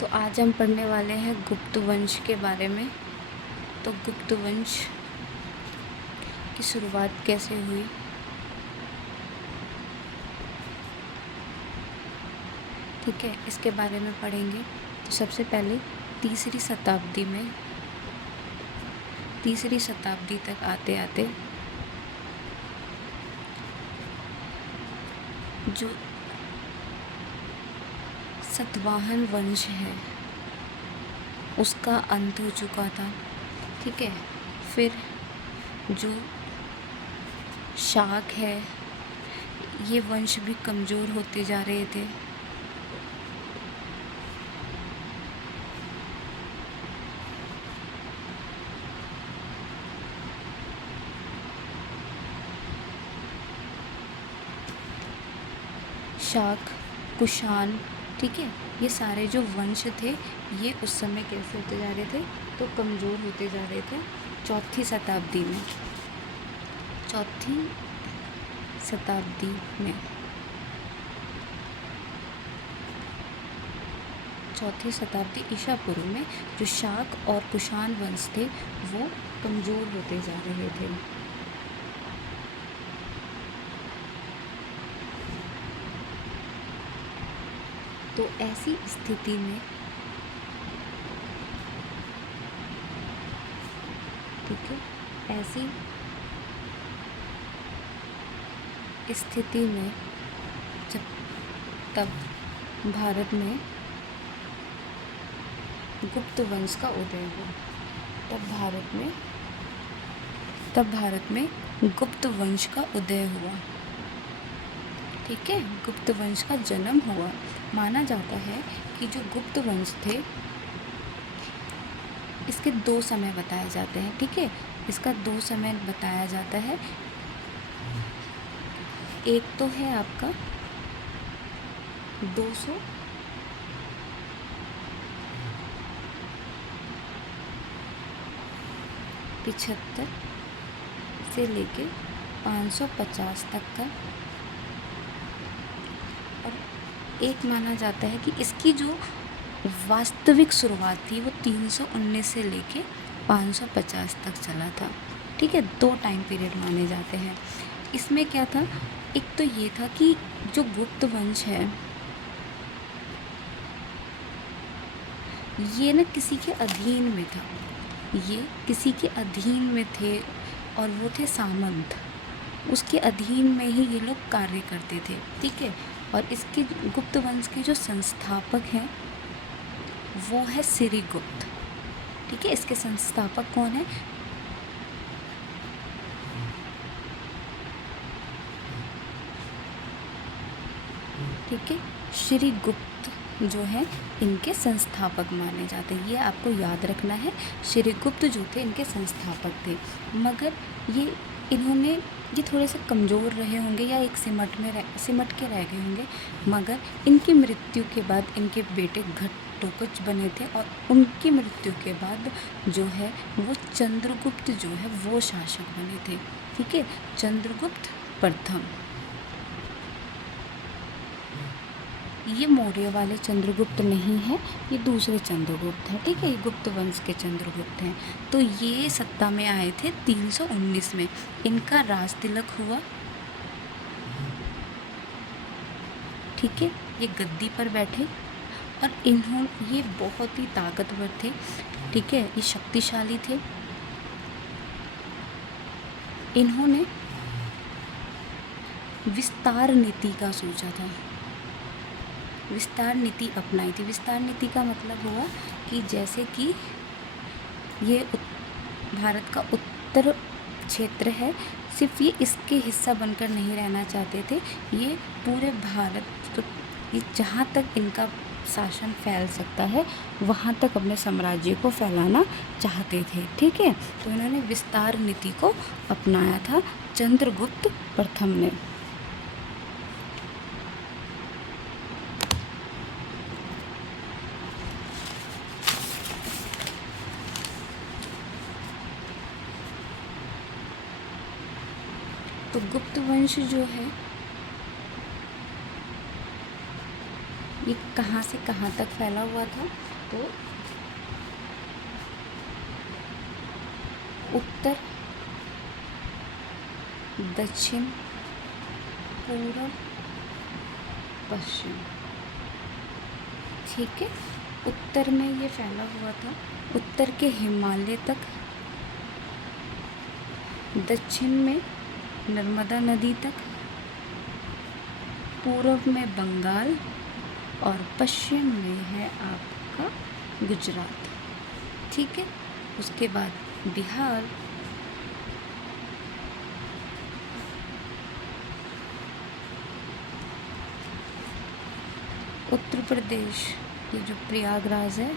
तो आज हम पढ़ने वाले हैं गुप्त वंश के बारे में। तो गुप्त वंश की शुरुआत कैसे हुई, ठीक है, इसके बारे में पढ़ेंगे। तो सबसे पहले तीसरी शताब्दी तक आते आते जो सतवाहन वंश है उसका अंत हो चुका था, ठीक है। फिर जो शाक है, ये वंश भी कमज़ोर होते जा रहे थे। शाक, कुषाण, ठीक है, ये सारे जो वंश थे ये उस समय कैसे होते जा रहे थे, तो कमज़ोर होते जा रहे थे। चौथी शताब्दी ईसा पूर्व में जो शाक और कुषाण वंश थे वो कमज़ोर होते जा रहे थे। तो ऐसी स्थिति में, ठीक है, ऐसी स्थिति में तब भारत में गुप्त वंश का उदय हुआ। तब भारत में गुप्त वंश का उदय हुआ, ठीक है, गुप्त वंश का जन्म हुआ। माना जाता है कि जो गुप्त वंश थे इसके 2 समय बताए जाते हैं, ठीक है, इसका 2 समय बताया जाता है। एक तो है आपका 275 से लेके 550 तक का, और एक माना जाता है कि इसकी जो वास्तविक शुरुआत थी वो 319 से लेके 550 तक चला था, ठीक है। 2 टाइम पीरियड माने जाते हैं। इसमें क्या था, एक तो ये था कि जो गुप्त वंश है ये ना किसी के अधीन में था, ये किसी के अधीन में थे और वो थे सामंत, उसके अधीन में ही ये लोग कार्य करते थे, ठीक है। और इसके गुप्त वंश के जो संस्थापक हैं वो है सिरिगुप्त, ठीक है। इसके संस्थापक कौन है, ठीक है, श्रीगुप्त जो है इनके संस्थापक माने जाते हैं। ये आपको याद रखना है, श्रीगुप्त जो थे इनके संस्थापक थे। मगर ये थोड़े से कमज़ोर रहे होंगे या एक सिमट के रह गए होंगे। मगर इनकी मृत्यु के बाद इनके बेटे घटोत्कच बने थे और उनकी मृत्यु के बाद जो है वो चंद्रगुप्त जो है वो शासक बने थे, ठीक है, चंद्रगुप्त प्रथम। ये मौर्य वाले चंद्रगुप्त नहीं है, ये दूसरे चंद्रगुप्त हैं, ठीक है, ये गुप्त वंश के चंद्रगुप्त हैं। तो ये सत्ता में आए थे 319 में, इनका राज तिलक हुआ, ठीक है, ये गद्दी पर बैठे और ये बहुत ही ताकतवर थे, ठीक है, ये शक्तिशाली थे। इन्होंने विस्तार नीति का सोचा था, विस्तार नीति अपनाई थी। विस्तार नीति का मतलब हुआ कि जैसे कि ये भारत का उत्तर क्षेत्र है, सिर्फ ये इसके हिस्सा बनकर नहीं रहना चाहते थे, ये पूरे भारत, तो ये जहाँ तक इनका शासन फैल सकता है वहाँ तक अपने साम्राज्य को फैलाना चाहते थे, ठीक है। तो इन्होंने विस्तार नीति को अपनाया था चंद्रगुप्त प्रथम ने। तो गुप्त वंश जो है ये कहाँ से कहाँ तक फैला हुआ था? तो उत्तर, दक्षिण, पूर्व, पश्चिम। ठीक है, उत्तर में ये फैला हुआ था, उत्तर के हिमालय तक, दक्षिण में नर्मदा नदी तक, पूर्व में बंगाल और पश्चिम में है आपका गुजरात। ठीक है, उसके बाद बिहार, उत्तर प्रदेश, ये जो प्रयागराज है,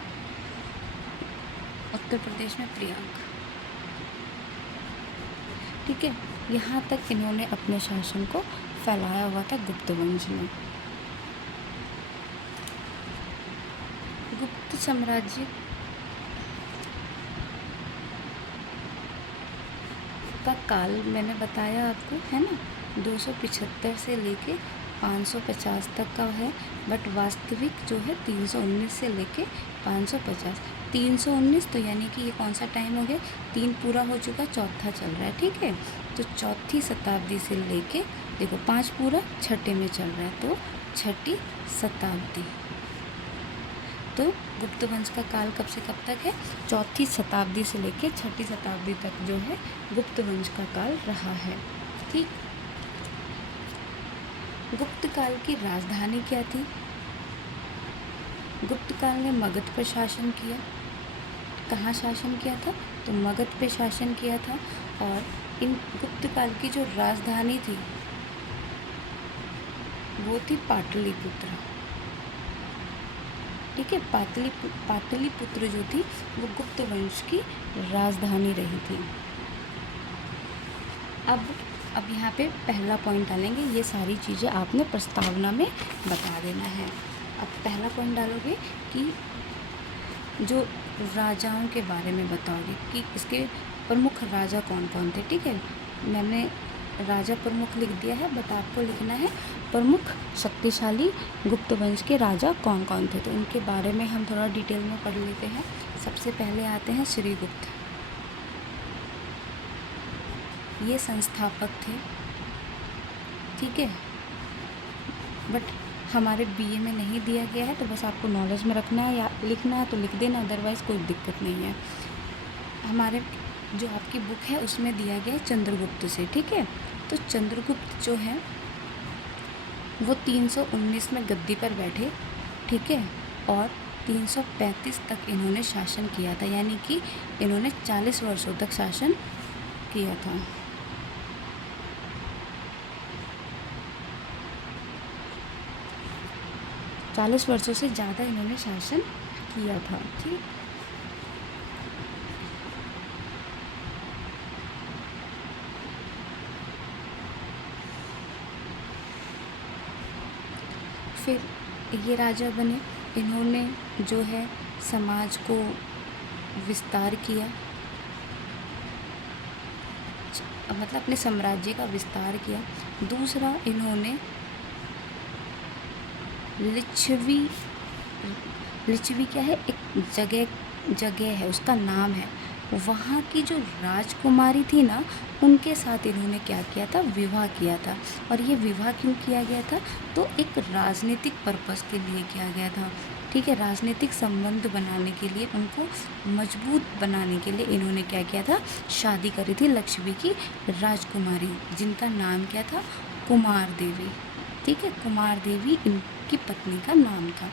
उत्तर प्रदेश में प्रयाग। ठीक है, यहाँ तक इन्होंने अपने शासन को फैलाया हुआ था गुप्त वंश में। गुप्त साम्राज्य का काल मैंने बताया आपको, है ना, 275 से लेके 550 तक का है, बट वास्तविक जो है 319 से लेके 550। 319 तो यानी कि ये कौन सा टाइम हो गया, 3 पूरा हो चुका, चौथा चल रहा है। ठीक है, तो चौथी शताब्दी से लेके देखो 5 पूरा, छठे में चल रहा है, तो छठी शताब्दी। तो गुप्त वंश का काल कब से कब तक है? चौथी शताब्दी से लेके छठी शताब्दी तक जो है गुप्त वंश का काल रहा है। ठीक, गुप्त काल की राजधानी क्या थी? गुप्त काल ने मगध पर शासन किया। कहाँ शासन किया था? तो मगध पे शासन किया था। और इन गुप्त काल की जो राजधानी थी वो थी पाटलिपुत्र। ठीक है, पाटलिपुत्र जो थी वो गुप्त वंश की राजधानी रही थी। अब यहाँ पे पहला पॉइंट डालेंगे, ये सारी चीज़ें आपने प्रस्तावना में बता देना है। अब पहला पॉइंट डालोगे कि जो राजाओं के बारे में बताओगे कि इसके प्रमुख राजा कौन कौन थे। ठीक है, मैंने राजा प्रमुख लिख दिया है, बट आपको लिखना है प्रमुख शक्तिशाली गुप्त वंश के राजा कौन कौन थे। तो इनके बारे में हम थोड़ा डिटेल में पढ़ लेते हैं। सबसे पहले आते हैं श्रीगुप्त। ये संस्थापक थे। ठीक है, बट हमारे बीए में नहीं दिया गया है, तो बस आपको नॉलेज में रखना है, या लिखना है तो लिख देना, अदरवाइज़ कोई दिक्कत नहीं है। हमारे जो आपकी बुक है उसमें दिया गया है चंद्रगुप्त से। ठीक है, तो चंद्रगुप्त जो है वो 319 में गद्दी पर बैठे। ठीक है, और 335 तक इन्होंने शासन किया था, यानी कि इन्होंने 40 वर्षों तक शासन किया था। चालीस वर्षों से ज़्यादा इन्होंने शासन किया था। ठीक, फिर ये राजा बने, इन्होंने जो है समाज को विस्तार किया, मतलब अपने साम्राज्य का विस्तार किया। दूसरा, इन्होंने लिच्छवी क्या है, एक जगह है, उसका नाम है, वहाँ की जो राजकुमारी थी ना, उनके साथ इन्होंने क्या किया था, विवाह किया था। और ये विवाह क्यों किया गया था? तो एक राजनीतिक पर्पस के लिए किया गया था। ठीक है, राजनीतिक संबंध बनाने के लिए, उनको मजबूत बनाने के लिए इन्होंने क्या किया था, शादी करी थी लक्ष्मी की राजकुमारी, जिनका नाम क्या था, कुमार देवी। ठीक है, कुमार देवी इनकी पत्नी का नाम था।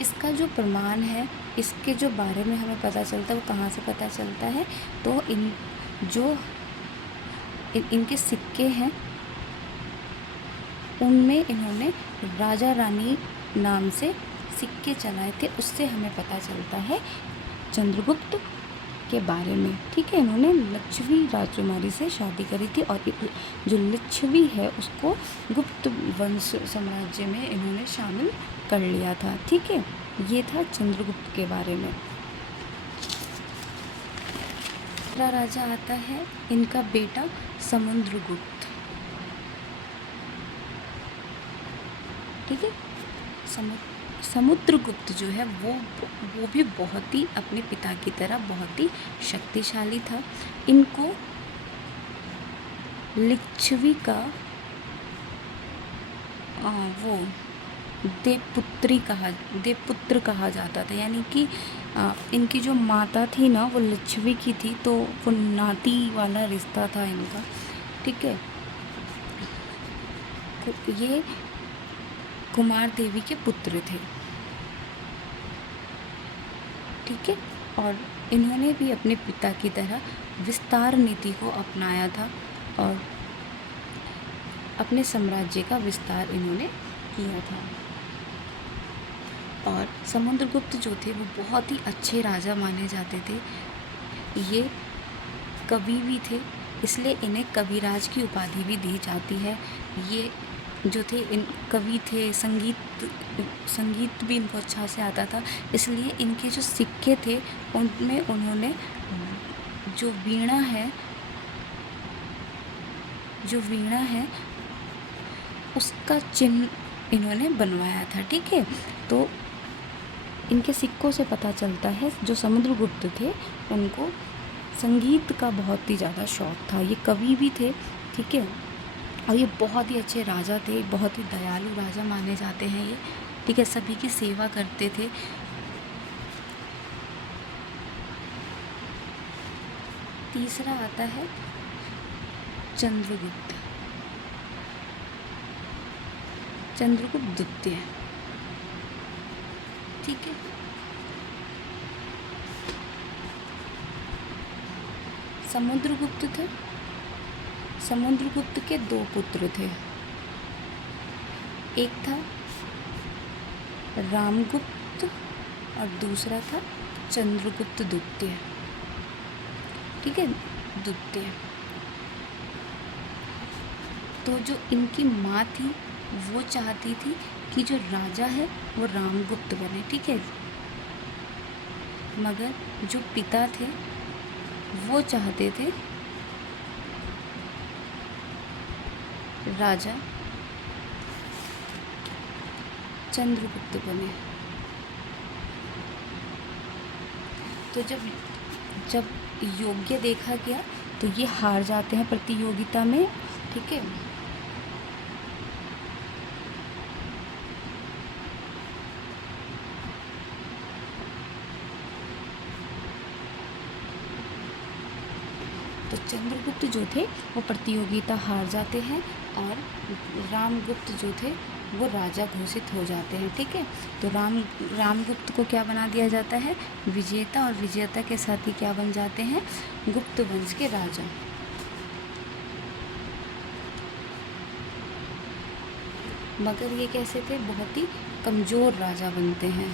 इसका जो प्रमाण है, इसके जो बारे में हमें पता चलता है, वो कहाँ से पता चलता है? तो इनके सिक्के हैं, उनमें इन्होंने राजा रानी नाम से सिक्के चलाए थे, उससे हमें पता चलता है चंद्रगुप्त के बारे में। ठीक है, इन्होंने लिच्छवी राजकुमारी से शादी करी थी, और जो लिच्छवी है उसको गुप्त वंश साम्राज्य में इन्होंने शामिल कर लिया था। ठीक है, ये था चंद्रगुप्त के बारे में। दूसरा राजा आता है इनका बेटा समुद्रगुप्त। ठीक है, समुद्रगुप्त जो है वो भी बहुत ही अपने पिता की तरह बहुत ही शक्तिशाली था। इनको लिच्छवी का वो देवपुत्र कहा जाता था, यानी कि इनकी जो माता थी ना वो लिच्छवी की थी, तो वो नाती वाला रिश्ता था इनका, ठीक है। ये कुमार देवी के पुत्र थे, ठीक है। और इन्होंने भी अपने पिता की तरह विस्तार नीति को अपनाया था और अपने साम्राज्य का विस्तार इन्होंने किया था। और समुद्रगुप्त जो थे वो बहुत ही अच्छे राजा माने जाते थे। ये कवि भी थे, इसलिए इन्हें कविराज की उपाधि भी दी जाती है। ये जो थे इन कवि थे, संगीत भी इनको अच्छा से आता था, इसलिए इनके जो सिक्के थे उनमें उन्होंने जो वीणा है उसका चिन्ह इन्होंने बनवाया था, ठीक है। तो इनके सिक्कों से पता चलता है जो समुद्रगुप्त थे उनको संगीत का बहुत ही ज़्यादा शौक था। ये कवि भी थे, ठीक है, और ये बहुत ही अच्छे राजा थे, बहुत ही दयालु राजा माने जाते हैं ये, ठीक है। सभी की सेवा करते थे। तीसरा आता है चंद्रगुप्त द्वितीय, ठीक है। समुद्रगुप्त के 2 पुत्र थे। एक था रामगुप्त और दूसरा था चंद्रगुप्त द्वितीय, ठीक है, द्वितीय। तो जो इनकी माँ थी वो चाहती थी कि जो राजा है वो रामगुप्त बने, ठीक है, मगर जो पिता थे वो चाहते थे राजा चंद्रगुप्त बने। तो जब योग्य देखा गया तो ये हार जाते हैं प्रतियोगिता में, ठीक है। तो चंद्रगुप्त जो थे वो प्रतियोगिता हार जाते हैं और रामगुप्त जो थे वो राजा घोषित हो जाते हैं, ठीक है। तो रामगुप्त को क्या बना दिया जाता है, विजेता, और विजेता के साथ ही क्या बन जाते हैं, गुप्त वंश के राजा। मगर ये कैसे थे, बहुत ही कमज़ोर राजा बनते हैं,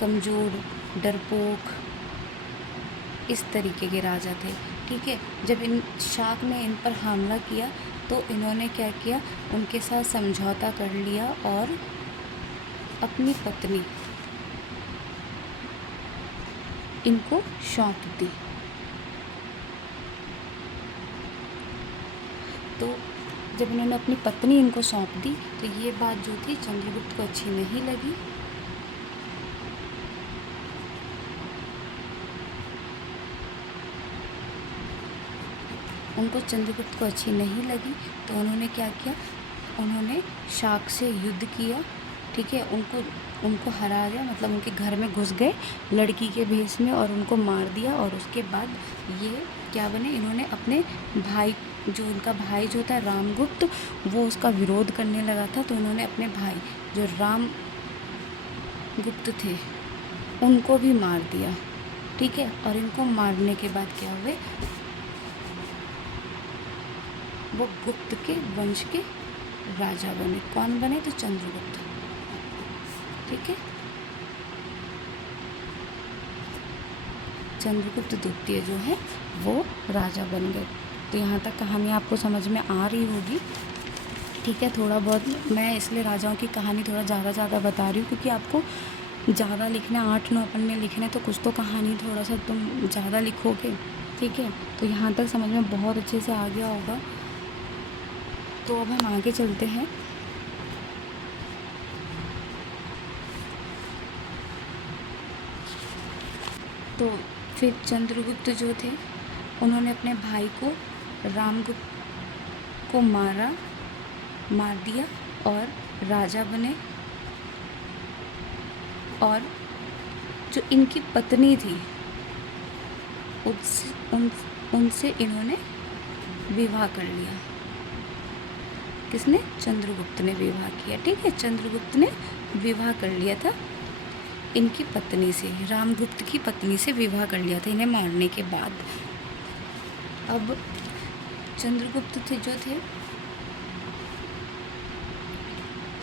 कमज़ोर, डरपोक, इस तरीके के राजा थे, ठीक है। जब शाक ने इन पर हमला किया तो इन्होंने क्या किया, उनके साथ समझौता कर लिया और अपनी पत्नी इनको सौंप दी। तो जब इन्होंने अपनी पत्नी इनको सौंप दी तो ये बात जो थी चंद्रगुप्त को अच्छी नहीं लगी। चंद्रगुप्त को अच्छी नहीं लगी तो उन्होंने क्या किया, उन्होंने शाक से युद्ध किया, ठीक है। उनको हरा दिया, मतलब उनके घर में घुस गए लड़की के भेष में और उनको मार दिया। और उसके बाद ये क्या बने, इन्होंने अपने भाई, जो उनका भाई जो था रामगुप्त, वो उसका विरोध करने लगा था, तो उन्होंने अपने भाई जो रामगुप्त थे उनको भी मार दिया, ठीक है। और इनको मारने के बाद क्या हुए, वो गुप्त के वंश के राजा बने। कौन बने, तो चंद्रगुप्त, ठीक है। चंद्रगुप्त द्वितीय जो है वो राजा बन गए। तो यहाँ तक कहानी आपको समझ में आ रही होगी, ठीक है। थोड़ा बहुत मैं इसलिए राजाओं की कहानी थोड़ा ज़्यादा बता रही हूँ क्योंकि आपको ज़्यादा लिखना, 8-9 पन्ने लिखने, तो कुछ तो कहानी थोड़ा सा तुम ज़्यादा लिखोगे, ठीक है। तो यहाँ तक समझ में बहुत अच्छे से आ गया होगा। तो अब हम आगे चलते हैं। तो फिर चंद्रगुप्त जो थे उन्होंने अपने भाई को रामगुप्त को मार दिया और राजा बने। और जो इनकी पत्नी थी उनसे इन्होंने विवाह कर लिया। किसने? चंद्रगुप्त ने विवाह किया। ठीक है, चंद्रगुप्त ने विवाह कर लिया था इनकी पत्नी से, रामगुप्त की पत्नी से विवाह कर लिया था इन्हें मारने के बाद। अब चंद्रगुप्त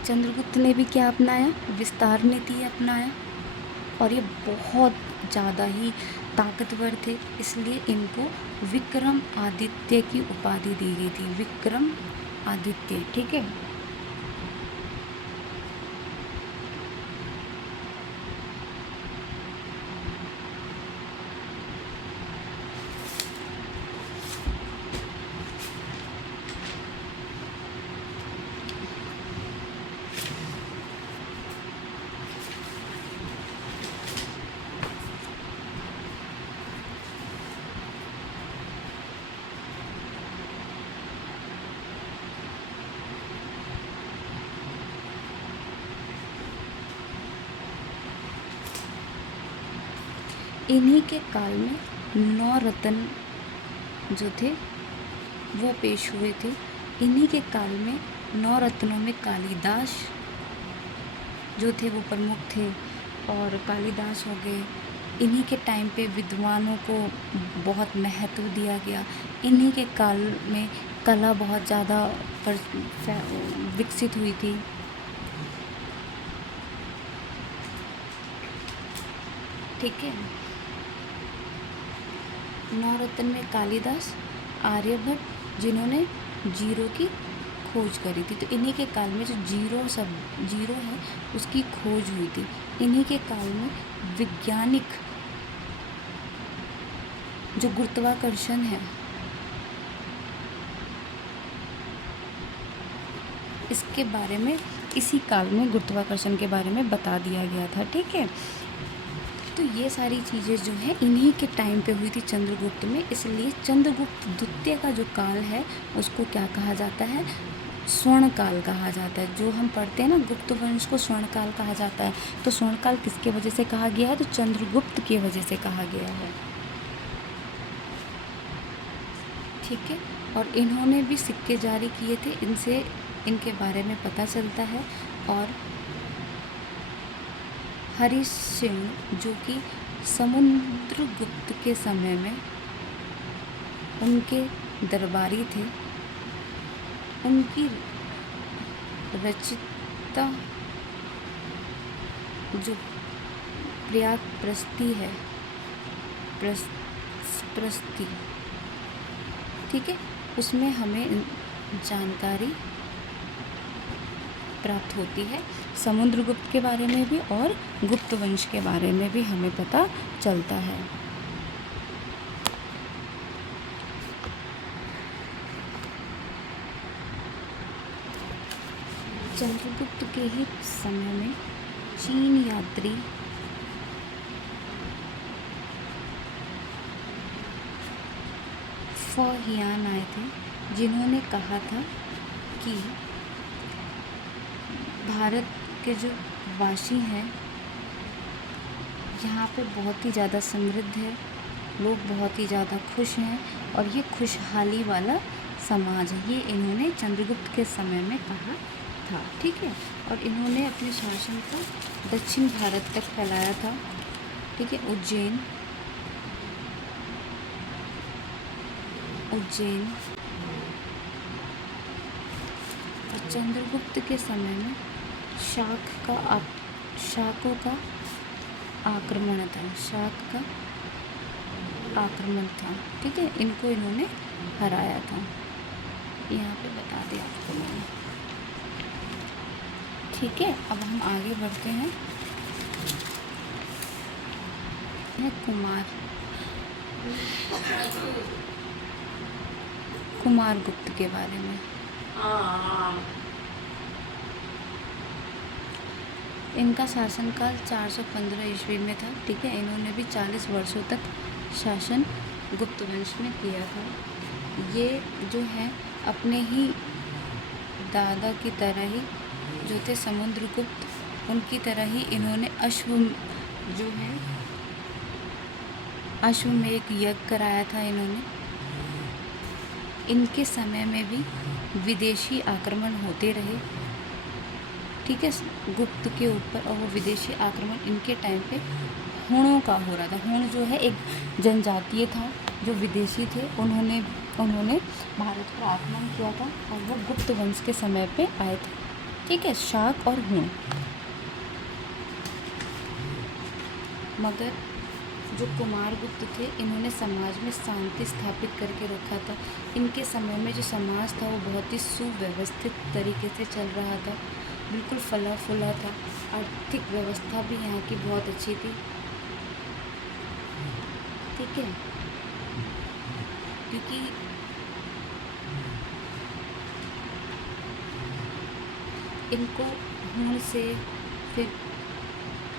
चंद्रगुप्त ने भी क्या अपनाया? विस्तार नीति अपनाया। और ये बहुत ज़्यादा ही ताकतवर थे, इसलिए इनको विक्रम आदित्य की उपाधि दी गई थी। विक्रम आदित्य। ठीक है। इन्हीं के काल में 9 रत्न जो थे वो पेश हुए थे। इन्हीं के काल में 9 रत्नों में कालिदास जो थे वो प्रमुख थे, और कालिदास हो गए। इन्हीं के टाइम पे विद्वानों को बहुत महत्व दिया गया। इन्हीं के काल में कला बहुत ज़्यादा विकसित हुई थी। ठीक है। 9 रत्न में कालिदास, आर्यभट्ट जिन्होंने जीरो की खोज करी थी, तो इन्हीं के काल में जो जीरो है उसकी खोज हुई थी। इन्हीं के काल में वैज्ञानिक जो गुरुत्वाकर्षण है इसके बारे में इसी काल में गुरुत्वाकर्षण के बारे में बता दिया गया था। ठीक है। तो ये सारी चीज़ें जो है इन्हीं के टाइम पे हुई थी चंद्रगुप्त में, इसलिए चंद्रगुप्त द्वितीय का जो काल है उसको क्या कहा जाता है? स्वर्ण काल कहा जाता है। जो हम पढ़ते हैं ना गुप्त वंश को स्वर्ण काल कहा जाता है, तो स्वर्ण काल किसके वजह से कहा गया है? तो चंद्रगुप्त की वजह से कहा गया है। ठीक है। और इन्होंने भी सिक्के जारी किए थे, इनसे इनके बारे में पता चलता है। और हरीश सिंह जो कि समुद्रगुप्त के समय में उनके दरबारी थे, उनकी रचित जो प्रयाग प्रस्ती है, प्रस्ती, ठीक है, उसमें हमें जानकारी प्राप्त होती है समुद्रगुप्त के बारे में भी और गुप्त वंश के बारे में भी हमें पता चलता है। चंद्रगुप्त के ही समय में चीन यात्री फहियान आए थे, जिन्होंने कहा था कि भारत के जो वासी हैं यहाँ पे बहुत ही ज़्यादा समृद्ध है, लोग बहुत ही ज़्यादा खुश हैं और ये खुशहाली वाला समाज है। ये इन्होंने चंद्रगुप्त के समय में कहा था। ठीक है। और इन्होंने अपने शासन को दक्षिण भारत तक फैलाया था। ठीक है। उज्जैन और चंद्रगुप्त के समय में शाकों का आक्रमण था। ठीक है। इनको इन्होंने हराया था, यहाँ पे बता दिया आपको मैंने। ठीक है। अब हम आगे बढ़ते हैं कुमारगुप्त के बारे में। इनका शासनकाल 415 ईस्वी में था। ठीक है, इन्होंने भी 40 वर्षों तक शासन गुप्त वंश में किया था। ये जो है अपने ही दादा की तरह ही जो थे समुद्रगुप्त, उनकी तरह ही इन्होंने जो है अश्वमेध यज्ञ कराया था इन्होंने। इनके समय में भी विदेशी आक्रमण होते रहे। ठीक है, गुप्त के ऊपर, और वो विदेशी आक्रमण इनके टाइम पे हुणों का हो रहा था। हुण जो है एक जनजातीय था जो विदेशी थे, उन्होंने भारत पर आक्रमण किया था और वो गुप्त वंश के समय पे आए थे। ठीक है, शाक और हुण। मगर जो कुमारगुप्त थे, इन्होंने समाज में शांति स्थापित करके रखा था। इनके समय में जो समाज था वो बहुत ही सुव्यवस्थित तरीके से चल रहा था, बिल्कुल फला फूला था। आर्थिक व्यवस्था भी यहाँ की बहुत अच्छी थी। ठीक है, क्योंकि इनको हुण से, फिर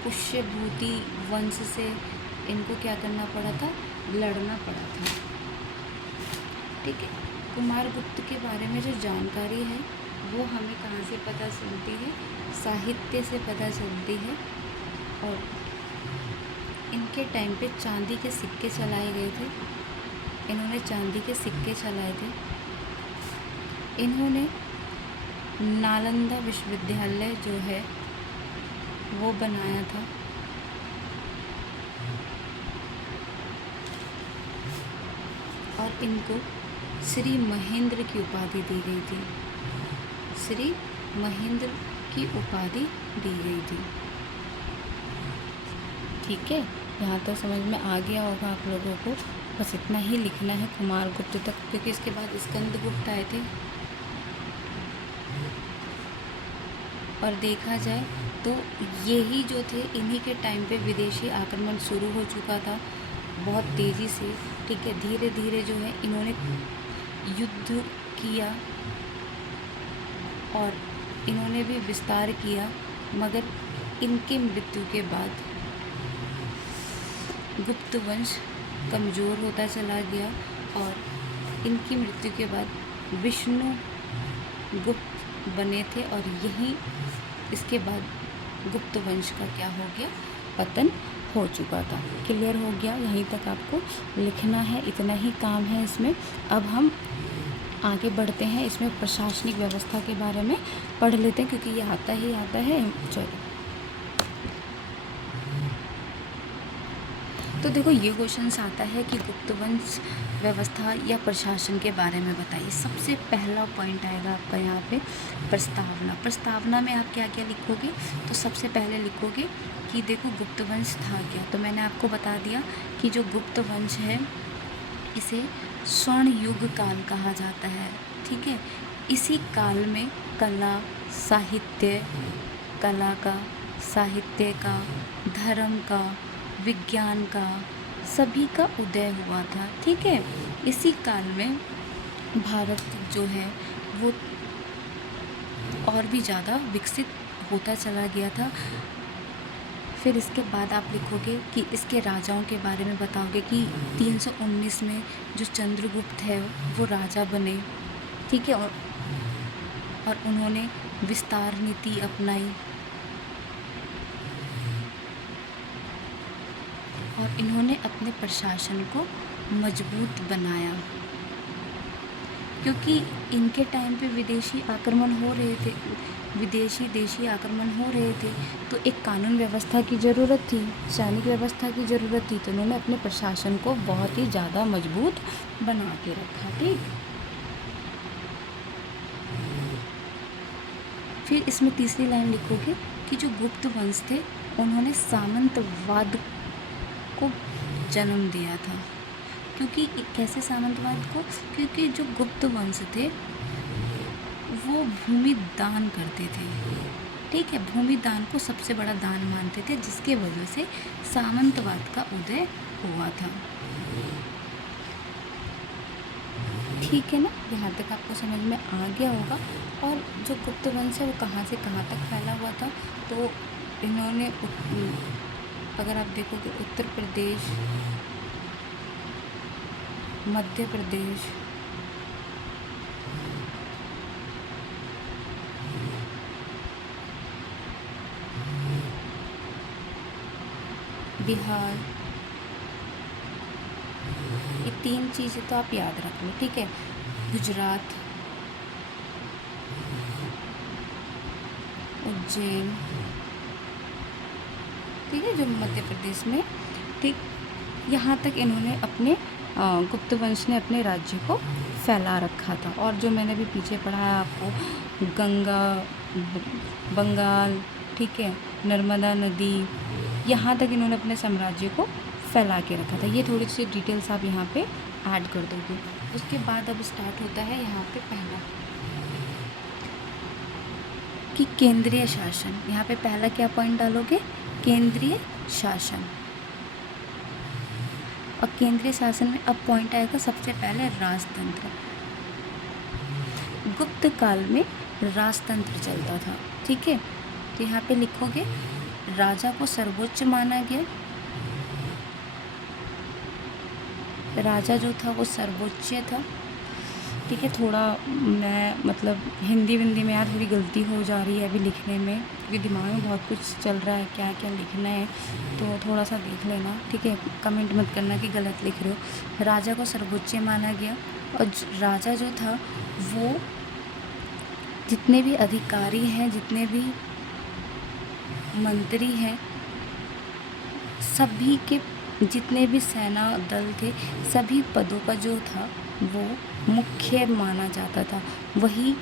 पुष्यभूति वंश से इनको क्या करना पड़ा था, लड़ना पड़ा था। ठीक है, कुमारगुप्त के बारे में जो जानकारी है वो हमें कहाँ से पता चलती है, साहित्य से पता चलती है। और इनके टाइम पे चांदी के सिक्के चलाए गए थे, इन्होंने चांदी के सिक्के चलाए थे। इन्होंने नालंदा विश्वविद्यालय जो है वो बनाया था। और इनको श्री महेंद्र की उपाधि दी गई थी। श्री महेंद्र की उपाधि दी गई थी। ठीक है, यहाँ तक समझ में आ गया होगा आप लोगों को। बस इतना ही लिखना है कुमारगुप्त तक, क्योंकि इसके बाद स्कंदगुप्त आए थे। और देखा जाए तो यही जो थे, इन्हीं के टाइम पे विदेशी आक्रमण शुरू हो चुका था बहुत तेज़ी से। ठीक है, धीरे धीरे जो है इन्होंने युद्ध किया और इन्होंने भी विस्तार किया। मगर इनकी मृत्यु के बाद गुप्त वंश कमज़ोर होता चला गया और इनकी मृत्यु के बाद विष्णु गुप्त बने थे और यही इसके बाद गुप्त वंश का क्या हो गया, पतन हो चुका था। क्लियर हो गया, यहीं तक आपको लिखना है, इतना ही काम है इसमें। अब हम आगे बढ़ते हैं, इसमें प्रशासनिक व्यवस्था के बारे में पढ़ लेते हैं, क्योंकि ये आता ही आता है। चलो, तो देखो ये क्वेश्चंस आता है कि गुप्त वंश व्यवस्था या प्रशासन के बारे में बताइए। सबसे पहला पॉइंट आएगा आपका यहाँ पे प्रस्तावना। प्रस्तावना में आप क्या क्या लिखोगे, तो सबसे पहले लिखोगे कि देखो गुप्त वंश था क्या। तो मैंने आपको बता दिया कि जो गुप्त वंश है इसे स्वर्ण युग काल कहा जाता है। ठीक है, इसी काल में कला साहित्य का, धर्म का, विज्ञान का, सभी का उदय हुआ था। ठीक है, इसी काल में भारत जो है वो और भी ज़्यादा विकसित होता चला गया था। फिर इसके बाद आप लिखोगे कि इसके राजाओं के बारे में बताओगे कि 319 में जो चंद्रगुप्त है वो राजा बने। ठीक है, और उन्होंने विस्तार नीति अपनाई और इन्होंने अपने प्रशासन को मजबूत बनाया, क्योंकि इनके टाइम पे विदेशी आक्रमण हो रहे थे, देशी आक्रमण हो रहे थे, तो एक कानून व्यवस्था की ज़रूरत थी, सैनिक व्यवस्था की ज़रूरत थी। तो उन्होंने अपने प्रशासन को बहुत ही ज़्यादा मजबूत बना के रखा। ठीक, फिर इसमें तीसरी लाइन लिखोगे कि जो गुप्त वंश थे उन्होंने सामंतवाद को जन्म दिया था। क्योंकि कैसे सामंतवाद को, क्योंकि जो गुप्त वंश थे वो भूमि दान करते थे। ठीक है, भूमि दान को सबसे बड़ा दान मानते थे, जिसके वजह से सामंतवाद का उदय हुआ था। ठीक है ना, यहाँ तक आपको समझ में आ गया होगा। और जो गुप्त वंश है वो कहाँ से कहाँ तक फैला हुआ था, तो इन्होंने अगर आप देखोगे उत्तर प्रदेश, मध्य प्रदेश, बिहार, ये 3 चीज़ें तो आप याद रख लो, ठीक है। गुजरात, उज्जैन, ठीक है, जो मध्य प्रदेश में, ठीक, यहाँ तक इन्होंने अपने गुप्त वंश ने अपने राज्य को फैला रखा था। और जो मैंने भी पीछे पढ़ा है आपको, गंगा, बंगाल, ठीक है, नर्मदा नदी, यहाँ तक इन्होंने अपने साम्राज्य को फैला के रखा था। ये थोड़ी सी डिटेल्स आप यहाँ पे ऐड कर दोगे। उसके बाद अब स्टार्ट होता है यहाँ पे पहला कि केंद्रीय शासन। यहाँ पे पहला क्या पॉइंट डालोगे? केंद्रीय शासन। और केंद्रीय शासन में अब पॉइंट आएगा सबसे पहले राजतंत्र। गुप्त काल में राजतंत्र चलता था, ठीक है। तो यहाँ पे लिखोगे राजा को सर्वोच्च माना गया। राजा जो था वो सर्वोच्च था, ठीक है। थोड़ा मैं मतलब हिंदी विंदी में यार थोड़ी गलती हो जा रही है अभी लिखने में, क्योंकि दिमाग में बहुत कुछ चल रहा है, क्या क्या लिखना है, तो थोड़ा सा देख लेना, ठीक है। कमेंट मत करना कि गलत लिख रहे हो। राजा को सर्वोच्च माना गया और राजा जो था वो जितने भी अधिकारी हैं, जितने भी मंत्री हैं, सभी के जितने भी सेना दल थे, सभी पदों का जो था वो मुख्य माना जाता था, वही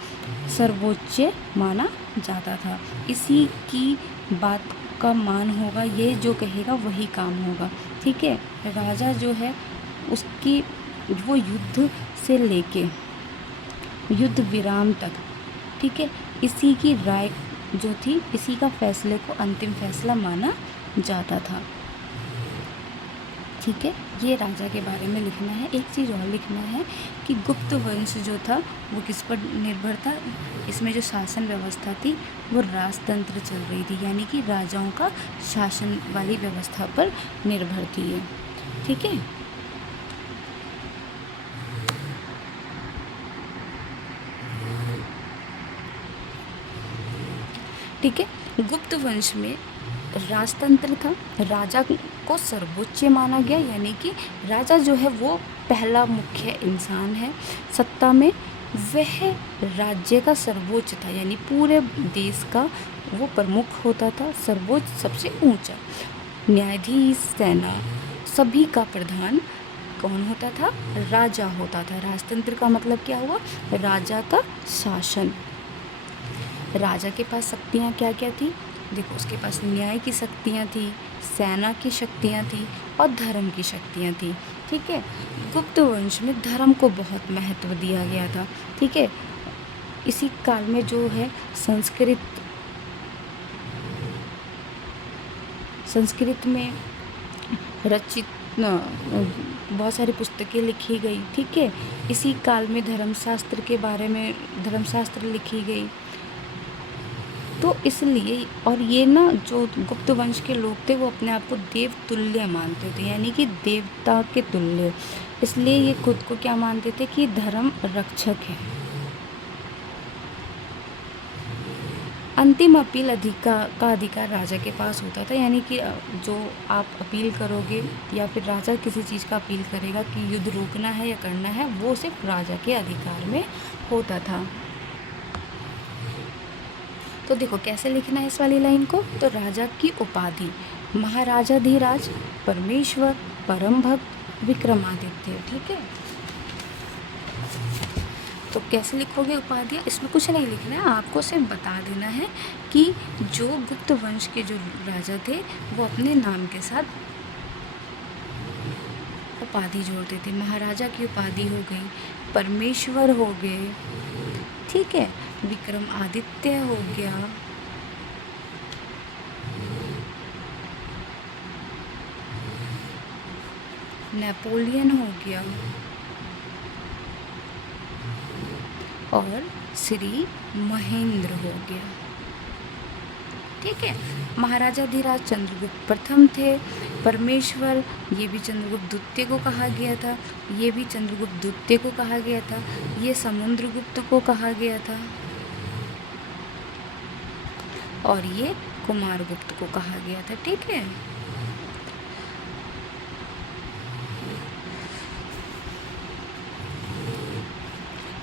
सर्वोच्च माना जाता था। इसी की बात का मान होगा, ये जो कहेगा वही काम होगा, ठीक है। राजा जो है उसकी वो युद्ध से लेके युद्ध विराम तक, ठीक है, इसी की राय जो थी, इसी का फैसले को अंतिम फैसला माना जाता था, ठीक है। ये राजा के बारे में लिखना है। एक चीज़ और लिखना है कि गुप्त वंश जो था वो किस पर निर्भर था। इसमें जो शासन व्यवस्था थी वो राजतंत्र चल रही थी, यानी कि राजाओं का शासन वाली व्यवस्था पर निर्भर थी ये, ठीक है। ठीक है, गुप्त वंश में राजतंत्र था, राजा को सर्वोच्च माना गया, यानी कि राजा जो है वो पहला मुख्य इंसान है सत्ता में। वह राज्य का सर्वोच्च था, यानी पूरे देश का वो प्रमुख होता था, सर्वोच्च, सबसे ऊंचा। न्यायाधीश, सेना, सभी का प्रधान कौन होता था? राजा होता था। राजतंत्र का मतलब क्या हुआ? राजा का शासन। राजा के पास शक्तियाँ क्या क्या थी? देखो, उसके पास न्याय की शक्तियाँ थी, सेना की शक्तियाँ थी और धर्म की शक्तियाँ थी, ठीक है। गुप्त वंश में धर्म को बहुत महत्व दिया गया था, ठीक है। इसी काल में जो है संस्कृत में रचित बहुत सारी पुस्तकें लिखी गई, ठीक है। इसी काल में धर्मशास्त्र के बारे में धर्मशास्त्र लिखी गई। तो इसलिए, और ये ना जो गुप्त वंश के लोग थे वो अपने आप को देव तुल्य मानते थे, यानी कि देवता के तुल्य। इसलिए ये खुद को क्या मानते थे कि धर्म रक्षक है। अंतिम अपील का अधिकार राजा के पास होता था, यानी कि जो आप अपील करोगे या फिर राजा किसी चीज़ का अपील करेगा कि युद्ध रोकना है या करना है, वो सिर्फ राजा के अधिकार में होता था। तो देखो कैसे लिखना है इस वाली लाइन को। तो राजा की उपाधि महाराजाधिराज, परमेश्वर, परम भक्त, विक्रमादित्य, ठीक है। तो कैसे लिखोगे उपाधियाँ? इसमें कुछ नहीं लिखना है, आपको सिर्फ बता देना है कि जो गुप्त वंश के जो राजा थे वो अपने नाम के साथ उपाधि जोड़ते थे। महाराजा की उपाधि हो गई, परमेश्वर हो गए, ठीक है, विक्रमादित्य हो गया, नेपोलियन हो गया और श्री महेंद्र हो गया। ठीक है। महाराजाधिराज चंद्रगुप्त प्रथम थे। परमेश्वर, ये भी चंद्रगुप्त द्वितीय को कहा गया था, ये भी चंद्रगुप्त द्वितीय को कहा गया था, ये समुद्रगुप्त को कहा गया था, और ये कुमारगुप्त को कहा गया था। ठीक है।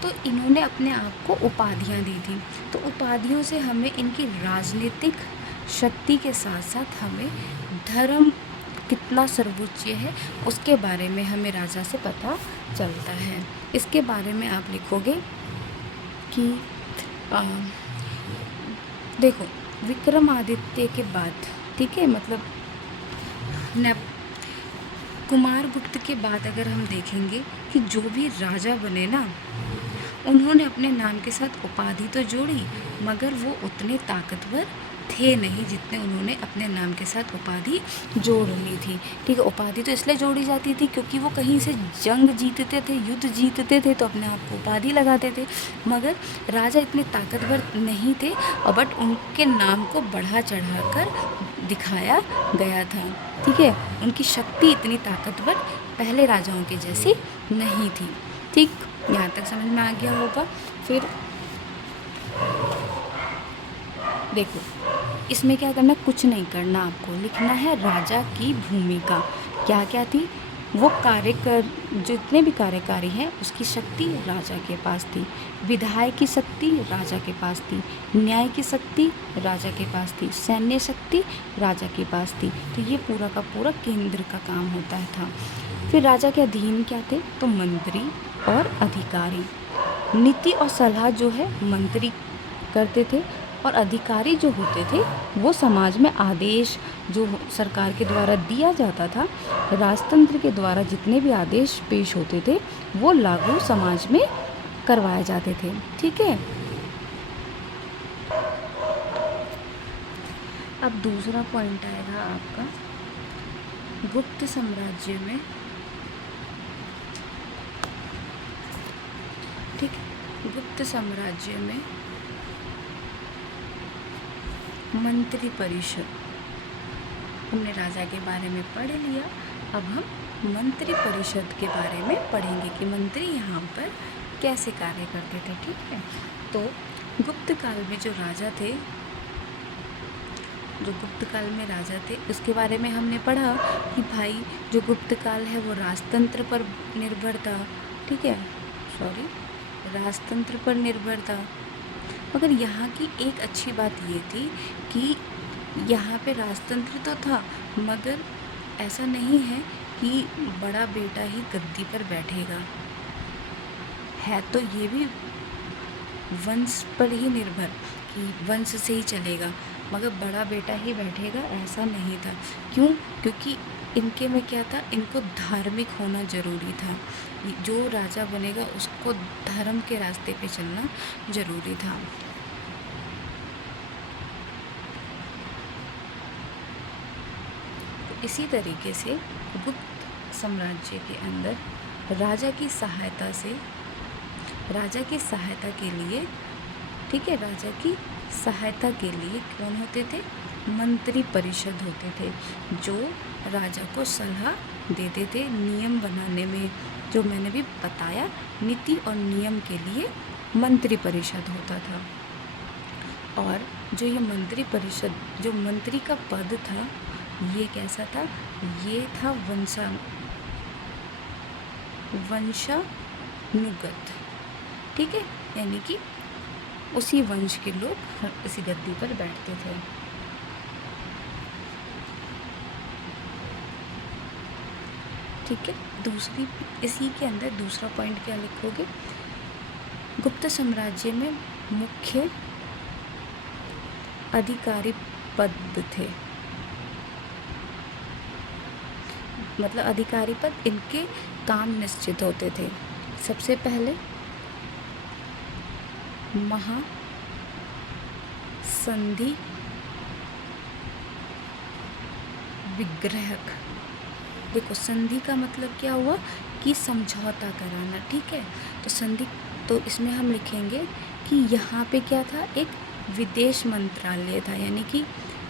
तो इन्होंने अपने आप को उपाधियां दी थी। तो उपाधियों से हमें इनकी राजनीतिक शक्ति के साथ साथ हमें धर्म कितना सर्वोच्च है उसके बारे में हमें राजा से पता चलता है। इसके बारे में आप लिखोगे कि देखो, विक्रमादित्य के बाद, ठीक है, मतलब कुमारगुप्त के बाद अगर हम देखेंगे कि जो भी राजा बने ना, उन्होंने अपने नाम के साथ उपाधि तो जोड़ी, मगर वो उतने ताकतवर थे नहीं जितने उन्होंने अपने नाम के साथ उपाधि जोड़नी थी। ठीक है। उपाधि तो इसलिए जोड़ी जाती थी क्योंकि वो कहीं से जंग जीतते थे, युद्ध जीतते थे, तो अपने आप को उपाधि लगाते थे। मगर राजा इतने ताकतवर नहीं थे, और बट उनके नाम को बढ़ा चढ़ा कर दिखाया गया था। ठीक है। उनकी शक्ति इतनी ताकतवर पहले राजाओं के जैसी नहीं थी। ठीक, यहाँ तक समझ में आ गया होगा। फिर देखो, इसमें क्या करना, कुछ नहीं करना, आपको लिखना है राजा की भूमिका क्या क्या थी। वो जितने भी कार्यकारी हैं उसकी शक्ति राजा के पास थी, विधायक की शक्ति राजा के पास थी, न्याय की शक्ति राजा के पास थी, सैन्य शक्ति राजा के पास थी। तो ये पूरा का पूरा केंद्र का काम होता था। फिर राजा के अधीन क्या थे, तो मंत्री और अधिकारी। नीति और सलाह जो है मंत्री करते थे, और अधिकारी जो होते थे वो समाज में आदेश जो सरकार के द्वारा दिया जाता था, राजतंत्र के द्वारा जितने भी आदेश पेश होते थे वो लागू समाज में करवाए जाते थे। ठीक है। अब दूसरा पॉइंट आएगा आपका गुप्त साम्राज्य में। ठीक, गुप्त साम्राज्य में मंत्री परिषद। हमने राजा के बारे में पढ़ लिया, अब हम मंत्री परिषद के बारे में पढ़ेंगे कि मंत्री यहाँ पर कैसे कार्य करते थे। ठीक है। तो गुप्त काल में जो राजा थे, उसके बारे में हमने पढ़ा कि भाई जो गुप्त काल है वो राजतंत्र पर निर्भर था। ठीक है, राजतंत्र पर निर्भर था। मगर यहाँ की एक अच्छी बात ये थी कि यहाँ पे राजतंत्र तो था, मगर ऐसा नहीं है कि बड़ा बेटा ही गद्दी पर बैठेगा, है तो ये भी वंश पर ही निर्भर कि वंश से ही चलेगा, मगर बड़ा बेटा ही बैठेगा ऐसा नहीं था। क्यों? क्योंकि इनके में क्या था, इनको धार्मिक होना ज़रूरी था। जो राजा बनेगा उसको धर्म के रास्ते पे चलना ज़रूरी था। तो इसी तरीके से गुप्त साम्राज्य के अंदर राजा की सहायता के लिए, ठीक है, राजा की सहायता के लिए कौन होते थे, मंत्री परिषद होते थे, जो राजा को सलाह देते थे नियम बनाने में। जो मैंने भी बताया, नीति और नियम के लिए मंत्री परिषद होता था। और जो ये मंत्री परिषद, जो मंत्री का पद था, ये कैसा था, ये था वंशानुगत। ठीक है, यानी कि उसी वंश के लोग इसी गद्दी पर बैठते थे। ठीक है। इसी के अंदर दूसरा पॉइंट क्या लिखोगे, गुप्त साम्राज्य में मुख्य अधिकारी पद थे, मतलब अधिकारी पद, इनके काम निश्चित होते थे। सबसे पहले महासंधि विग्रहक। देखो, संधि का मतलब क्या हुआ कि समझौता कराना। ठीक है। तो संधि, तो इसमें हम लिखेंगे कि यहाँ पे क्या था, एक विदेश मंत्रालय था, यानी कि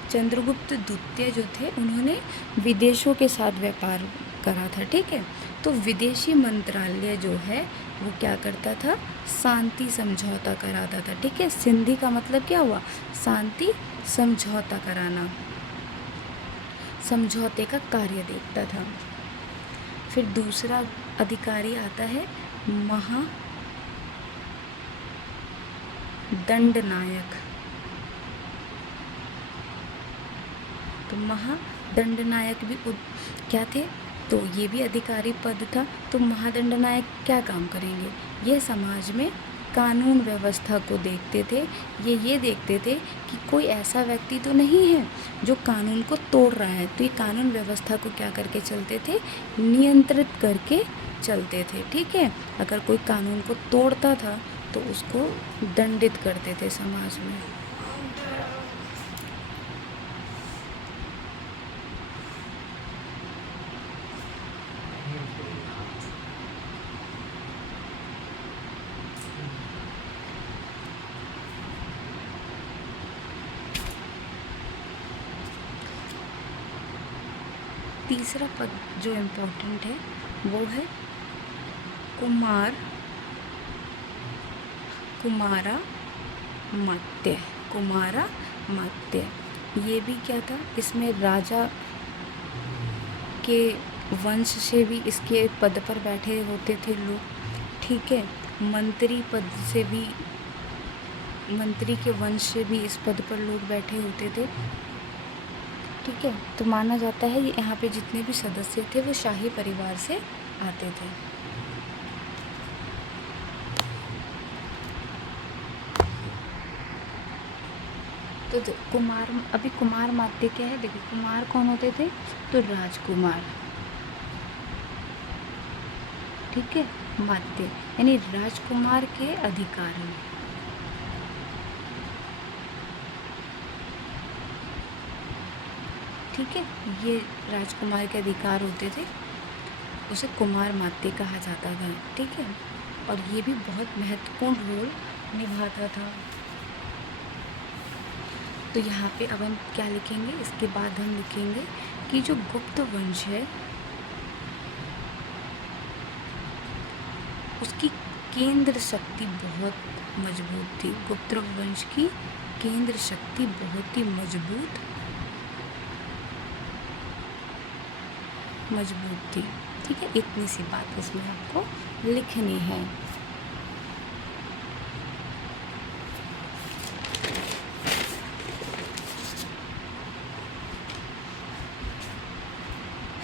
चंद्रगुप्त द्वितीय जो थे उन्होंने विदेशों के साथ व्यापार करा था, ठीक है। तो विदेशी मंत्रालय जो है वो क्या करता था, शांति समझौता कराता था, ठीक है। संधि का मतलब क्या हुआ, शांति समझौता कराना, समझौते का कार्य देखता था। फिर दूसरा अधिकारी आता है महादंडनायक। तो महादंडनायक भी क्या थे, तो ये भी अधिकारी पद था। तो महादंडनायक क्या काम करेंगे, ये समाज में कानून व्यवस्था को देखते थे। ये देखते थे कि कोई ऐसा व्यक्ति तो नहीं है जो कानून को तोड़ रहा है, तो ये कानून व्यवस्था को क्या करके चलते थे, नियंत्रित करके चलते थे, ठीक है। अगर कोई कानून को तोड़ता था तो उसको दंडित करते थे समाज में। तीसरा पद जो इम्पोर्टेंट है वो है कुमारामात्य। ये भी क्या था, इसमें राजा के वंश से भी इसके पद पर बैठे होते थे लोग, ठीक है। मंत्री पद से भी, मंत्री के वंश से भी इस पद पर लोग बैठे होते थे, ठीक है। तो माना जाता है ये यहाँ पे जितने भी सदस्य थे वो शाही परिवार से आते थे। तो कुमार मात्य क्या है, देखो कुमार कौन होते थे, तो राजकुमार, ठीक है। मात्य यानी राजकुमार के अधिकारी, ठीक है। ये राजकुमार के अधिकार होते थे, उसे कुमार मात्य कहा जाता था, ठीक है। और ये भी बहुत महत्वपूर्ण रोल निभाता था। तो यहाँ पे अब हम क्या लिखेंगे, इसके बाद हम लिखेंगे कि जो गुप्त वंश है उसकी केंद्र शक्ति बहुत मजबूत थी। गुप्त वंश की केंद्र शक्ति बहुत ही मजबूत थी, ठीक है। इतनी सी बात इसमें आपको लिखनी है।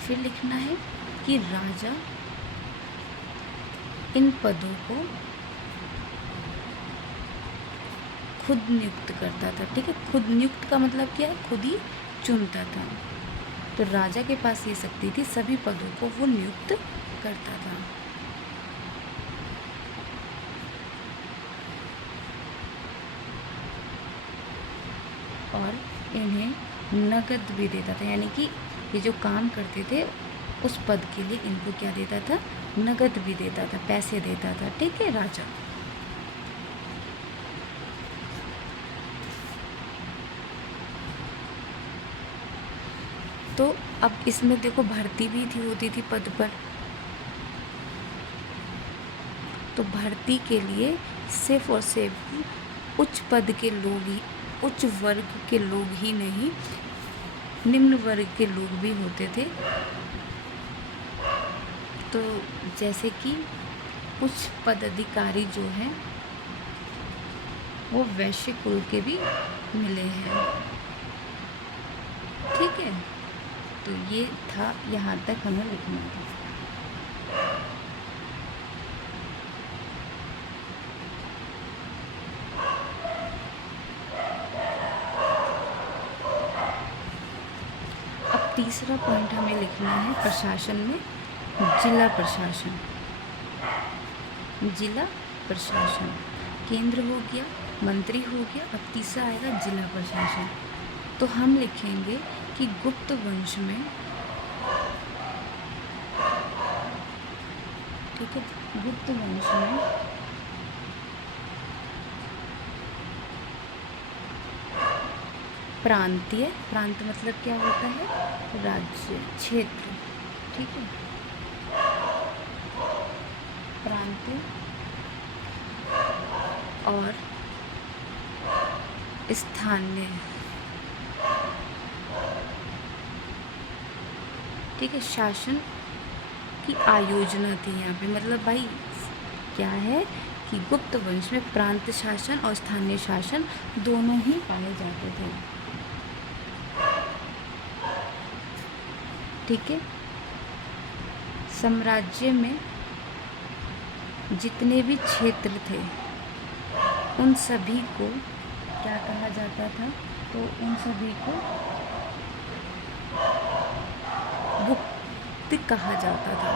फिर लिखना है कि राजा इन पदों को खुद नियुक्त करता था, ठीक है। खुद नियुक्त का मतलब क्या है, खुद ही चुनता था। तो राजा के पास ये शक्ति थी, सभी पदों को वो नियुक्त करता था। और इन्हें नगद भी देता था, यानी कि ये जो काम करते थे उस पद के लिए इनको क्या देता था, नगद भी देता था, पैसे देता था, ठीक है, राजा। तो अब इसमें देखो भर्ती भी होती थी पद पर। तो भर्ती के लिए सिर्फ और सिर्फ उच्च पद के लोग ही, उच्च वर्ग के लोग ही नहीं, निम्न वर्ग के लोग भी होते थे। तो जैसे कि कुछ पदाधिकारी जो हैं वो वैश्य कुल के भी मिले हैं, ठीक है। तो ये था, यहाँ तक हमें लिखना था। अब तीसरा पॉइंट हमें लिखना है प्रशासन में, जिला प्रशासन। जिला प्रशासन केंद्र हो गया, मंत्री हो गया, अब तीसरा आएगा जिला प्रशासन। तो हम लिखेंगे कि गुप्त वंश में, ठीक है, गुप्त वंश में प्रांतीय, प्रांत मतलब क्या होता है, राज्य, क्षेत्र, ठीक है, प्रांतीय और स्थानीय, ठीक है, शासन की आयोजना थी यहाँ पे। मतलब भाई क्या है कि गुप्त वंश में प्रांत शासन और स्थानीय शासन दोनों ही पाए जाते थे, ठीक है। साम्राज्य में जितने भी क्षेत्र थे उन सभी को क्या कहा जाता था, तो उन सभी को भुक्ति कहा जाता था,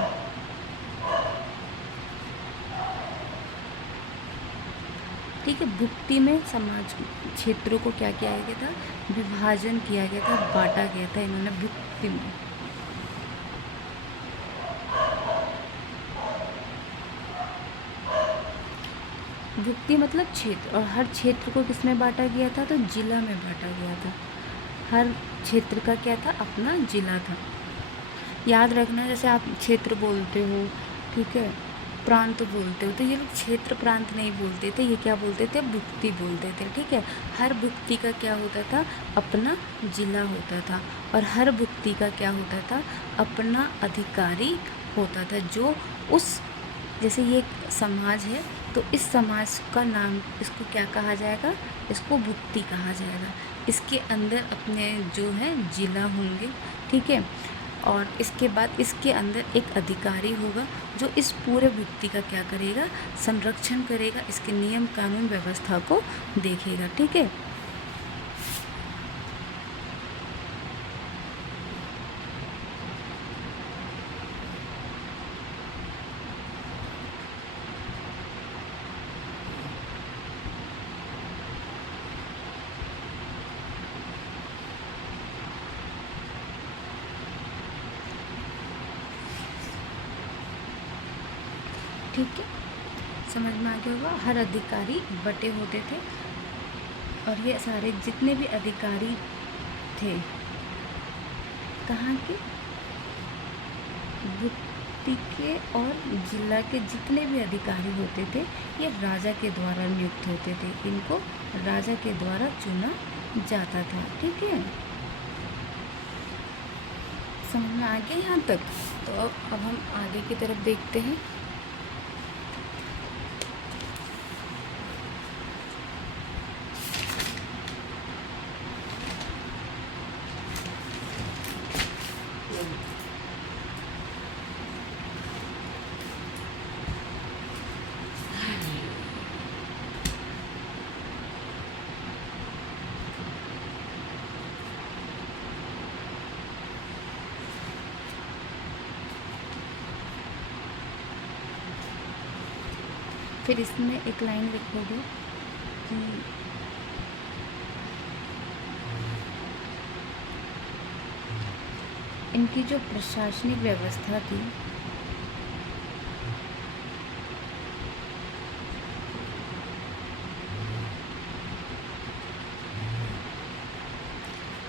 ठीक है। भुक्ति में समाज क्षेत्रों को क्या किया गया था, विभाजन किया गया था, बांटा गया था इन्होंने भुक्ति में। भुक्ति मतलब क्षेत्र, और हर क्षेत्र को किसमें बांटा गया था, तो जिला में बांटा गया था। हर क्षेत्र का क्या था, अपना जिला था। याद रखना, जैसे आप क्षेत्र बोलते हो, ठीक है, प्रांत बोलते हो, तो ये लोग क्षेत्र प्रांत नहीं बोलते थे, ये क्या बोलते थे, भुक्ति बोलते थे, ठीक है। हर भुक्ति का क्या होता था, अपना जिला होता था, और हर भुक्ति का क्या होता था, अपना अधिकारी होता था, जो उस, जैसे ये समाज है तो इस समाज का नाम, इसको क्या कहा जाएगा, इसको भुक्ति कहा जाएगा। इसके अंदर अपने जो है जिला होंगे, ठीक है, और इसके बाद इसके अंदर एक अधिकारी होगा जो इस पूरे भुक्ति का क्या करेगा, संरक्षण करेगा, इसके नियम कानून व्यवस्था को देखेगा, ठीक है। ठीक है, समझ में आ गया होगा। हर अधिकारी बटे होते थे, और ये सारे जितने भी अधिकारी थे, कहाँ के, भुक्ति के और जिला के जितने भी अधिकारी होते थे, ये राजा के द्वारा नियुक्त होते थे, इनको राजा के द्वारा चुना जाता था, ठीक है। समझ में आ गया यहाँ तक। तो अब हम आगे की तरफ देखते हैं। फिर इसमें एक लाइन लिखोगे कि इनकी जो प्रशासनिक व्यवस्था थी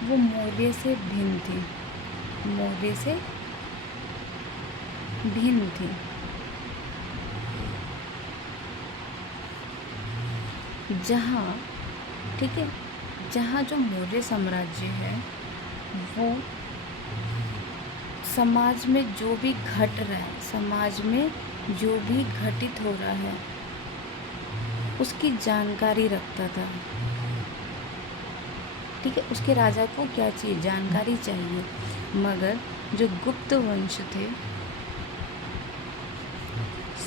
वो मौर्य से भिन्न थी, मौर्य से भिन्न थी। जहाँ, ठीक है, जहाँ जो मौर्य साम्राज्य है वो समाज में जो भी घट रहा है, समाज में जो भी घटित हो रहा है उसकी जानकारी रखता था, ठीक है। उसके राजा को क्या चाहिए, जानकारी चाहिए। मगर जो गुप्त वंश थे,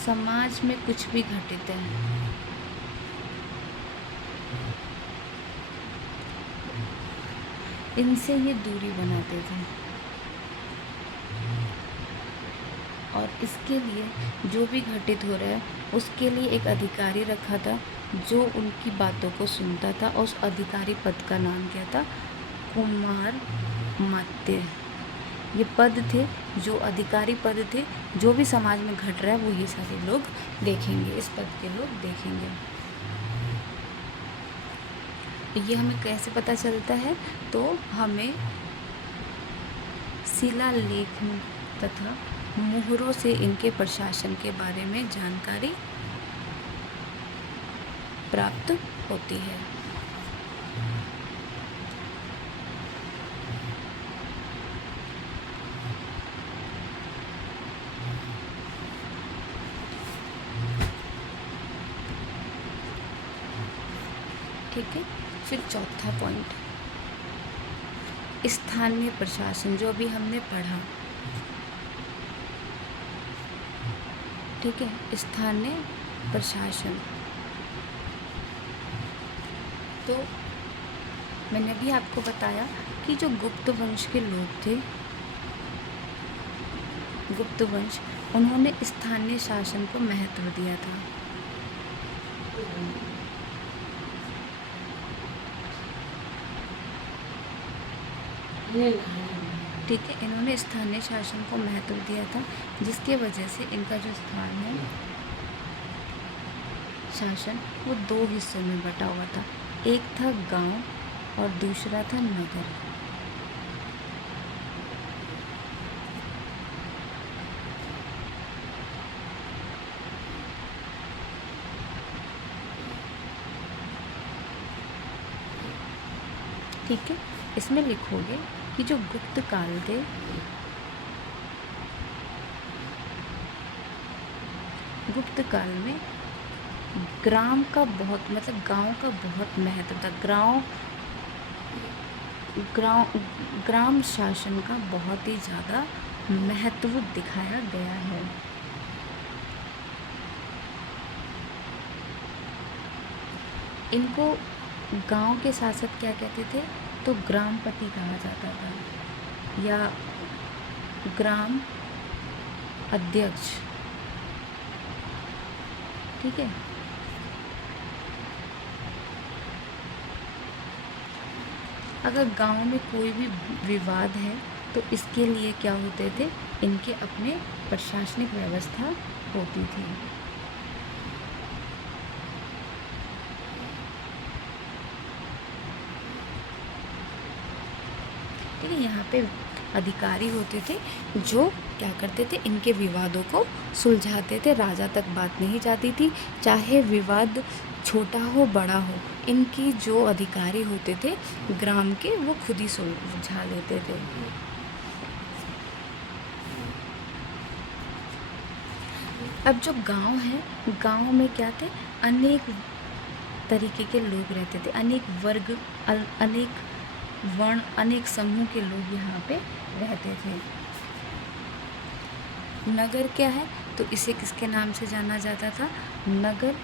समाज में कुछ भी घटित है इनसे ये दूरी बनाते थे, और इसके लिए जो भी घटित हो रहा है उसके लिए एक अधिकारी रखा था जो उनकी बातों को सुनता था, और उस अधिकारी पद का नाम क्या था, कुमार मात्य। ये पद थे, जो अधिकारी पद थे, जो भी समाज में घट रहा है वो ये सारे लोग देखेंगे, इस पद के लोग देखेंगे। ये हमें कैसे पता चलता है? तो हमें शिलालेख तथा मुहरों से इनके प्रशासन के बारे में जानकारी प्राप्त होती है। ठीक है, फिर चौथा पॉइंट, स्थानीय प्रशासन, जो अभी हमने पढ़ा। ठीक है, स्थानीय प्रशासन। तो मैंने भी आपको बताया कि जो गुप्त वंश के लोग थे, गुप्त वंश, उन्होंने स्थानीय शासन को महत्व दिया था। ठीक है, इन्होंने स्थानीय शासन को महत्व दिया था, जिसके वजह से इनका जो स्थान है शासन, वो 2 हिस्सों में बटा हुआ था। एक था गांव और दूसरा था नगर। ठीक है, इसमें लिखोगे कि जो गुप्त काल थे, गुप्त काल में ग्राम का बहुत, मतलब गांव का बहुत महत्व था। ग्राम शासन का बहुत ही ज़्यादा महत्व दिखाया गया है। इनको गांव के शासक क्या कहते थे? तो ग्रामपति कहा जाता था या ग्राम अध्यक्ष। ठीक है, अगर गांव में कोई भी विवाद है तो इसके लिए क्या होते थे? इनके अपने प्रशासनिक व्यवस्था होती थी। ठीक है, यहाँ पे अधिकारी होते थे जो क्या करते थे? इनके विवादों को सुलझाते थे। राजा तक बात नहीं जाती थी, चाहे विवाद छोटा हो बड़ा हो, इनकी जो अधिकारी होते थे ग्राम के, वो खुद ही सुलझा लेते थे। अब जो गांव है, गांव में क्या थे? अनेक तरीके के लोग रहते थे, अनेक वर्ग, अनेक वर्ण, अनेक समूह के लोग यहाँ पे रहते थे। नगर क्या है? तो इसे किसके नाम से जाना जाता था? नगर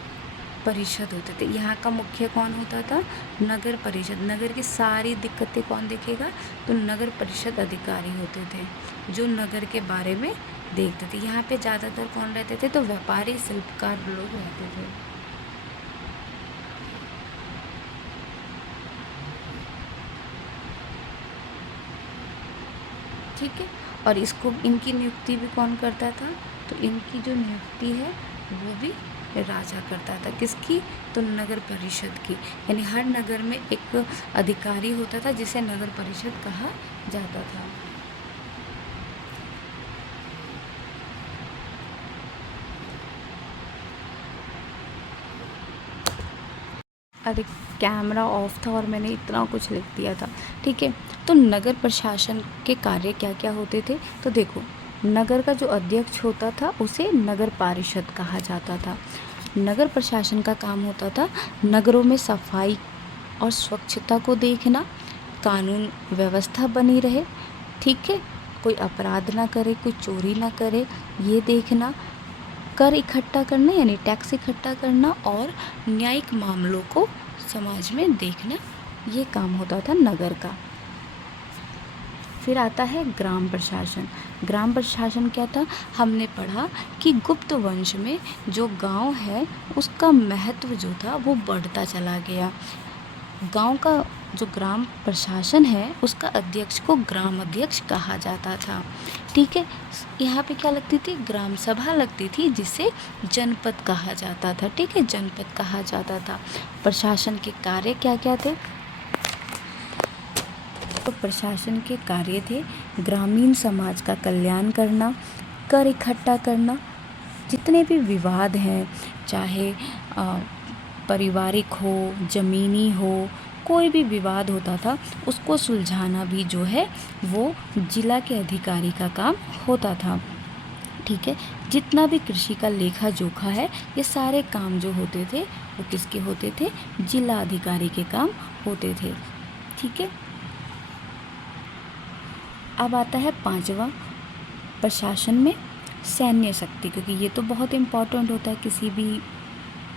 परिषद होते थे। यहाँ का मुख्य कौन होता था? नगर परिषद। नगर की सारी दिक्कतें कौन देखेगा? तो नगर परिषद अधिकारी होते थे, जो नगर के बारे में देखते थे। यहाँ पे ज़्यादातर कौन रहते थे? तो व्यापारी, शिल्पकार लोग रहते थे। ठीक है, और इसको, इनकी नियुक्ति भी कौन करता था? तो इनकी जो नियुक्ति है वो भी राजा करता था। किसकी? तो नगर परिषद की। यानी हर नगर में एक अधिकारी होता था जिसे नगर परिषद कहा जाता था। अरे कैमरा ऑफ था और मैंने इतना कुछ लिख दिया था। ठीक है, तो नगर प्रशासन के कार्य क्या क्या होते थे? तो देखो, नगर का जो अध्यक्ष होता था उसे नगर पारिषद कहा जाता था। नगर प्रशासन का काम होता था नगरों में सफाई और स्वच्छता को देखना, कानून व्यवस्था बनी रहे। ठीक है, कोई अपराध ना करे, कोई चोरी ना करे, ये देखना, कर इकट्ठा करना यानी टैक्स इकट्ठा करना, और न्यायिक मामलों को समाज में देखना, ये काम होता था नगर का। फिर आता है ग्राम प्रशासन। ग्राम प्रशासन क्या था? हमने पढ़ा कि गुप्त वंश में जो गांव है उसका महत्व जो था वो बढ़ता चला गया। गांव का जो ग्राम प्रशासन है उसका अध्यक्ष को ग्राम अध्यक्ष कहा जाता था। ठीक है, यहाँ पे क्या लगती थी? ग्राम सभा लगती थी, जिसे जनपद कहा जाता था। ठीक है, जनपद कहा जाता था। प्रशासन के कार्य क्या क्या थे? तो प्रशासन के कार्य थे ग्रामीण समाज का कल्याण करना, कर इकट्ठा करना, जितने भी विवाद हैं, चाहे पारिवारिक हो, ज़मीनी हो, कोई भी विवाद होता था उसको सुलझाना भी जो है वो जिला के अधिकारी का काम होता था। ठीक है, जितना भी कृषि का लेखा जोखा है, ये सारे काम जो होते थे वो किसके होते थे? जिला अधिकारी के काम होते थे। ठीक है, अब आता है 5वां, प्रशासन में सैन्य शक्ति, क्योंकि ये तो बहुत इम्पोर्टेंट होता है किसी भी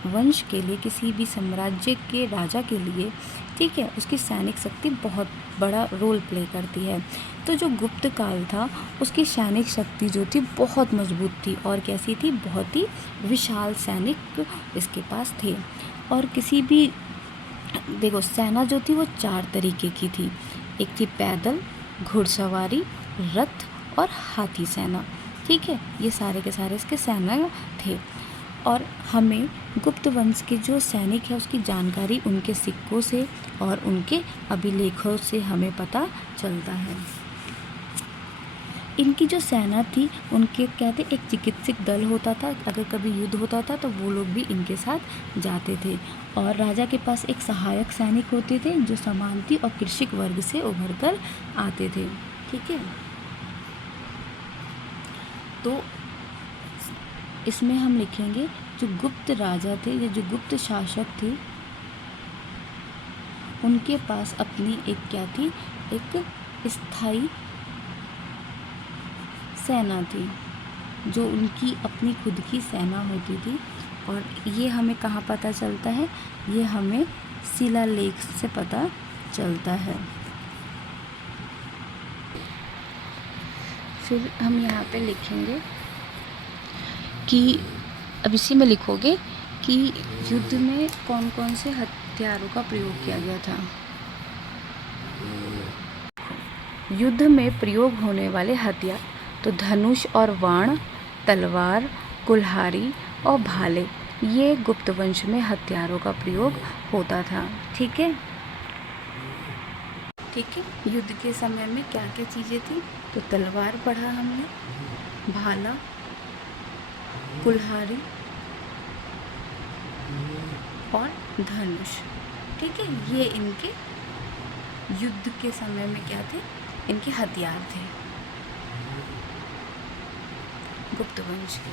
वंश के लिए, किसी भी साम्राज्य के राजा के लिए। ठीक है, उसकी सैनिक शक्ति बहुत बड़ा रोल प्ले करती है। तो जो गुप्त काल था उसकी सैनिक शक्ति जो थी बहुत मजबूत थी, और कैसी थी? बहुत ही विशाल सैनिक इसके पास थे। और किसी भी देखो, सेना जो थी वो 4 तरीके की थी। एक थी पैदल, घुड़सवारी, रथ और हाथी सेना। ठीक है, ये सारे के सारे इसके सेना थे। और हमें गुप्त वंश के जो सैनिक है उसकी जानकारी उनके सिक्कों से और उनके अभिलेखों से हमें पता चलता है। इनकी जो सेना थी उनके कहते एक चिकित्सक दल होता था, अगर कभी युद्ध होता था तो वो लोग भी इनके साथ जाते थे। और राजा के पास एक सहायक सैनिक होते थे जो समांती और कृषक वर्ग से उभर कर आते थे। ठीक है, तो इसमें हम लिखेंगे जो गुप्त राजा थे या जो गुप्त शासक थे उनके पास अपनी एक क्या थी? एक स्थायी सेना थी, जो उनकी अपनी खुद की सेना होती थी। और ये हमें कहाँ पता चलता है? ये हमें शिलालेख से पता चलता है। फिर हम यहाँ पे लिखेंगे कि अब इसी में लिखोगे कि युद्ध में कौन कौन से हथियारों का प्रयोग किया गया था। युद्ध में प्रयोग होने वाले हथियार तो धनुष और बाण, तलवार, कुल्हाड़ी और भाले, ये गुप्त वंश में हथियारों का प्रयोग होता था। ठीक है, युद्ध के समय में क्या क्या चीज़ें थी? तो तलवार पढ़ा हमने, भाला, कुल्हाड़ी और धनुष। ठीक है, ये इनके युद्ध के समय में क्या थे? इनके हथियार थे गुप्त वंश के।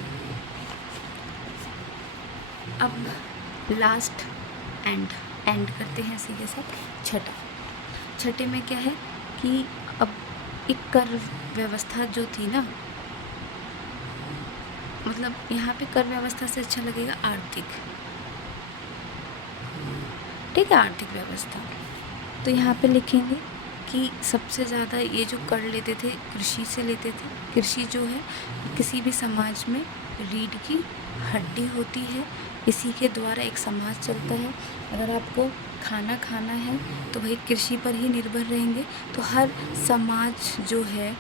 अब लास्ट एंड करते हैं इसी के साथ। छठे में क्या है कि अब एक कर व्यवस्था जो थी ना, मतलब यहाँ पे कर व्यवस्था से अच्छा लगेगा आर्थिक। ठीक है, आर्थिक व्यवस्था। तो यहाँ पे लिखेंगे कि सबसे ज़्यादा ये जो कर लेते थे कृषि से लेते थे। कृषि जो है किसी भी समाज में रीढ़ की हड्डी होती है, इसी के द्वारा एक समाज चलता है। अगर आपको खाना खाना है तो वही कृषि पर ही निर्भर रहेंगे। तो हर समाज जो है,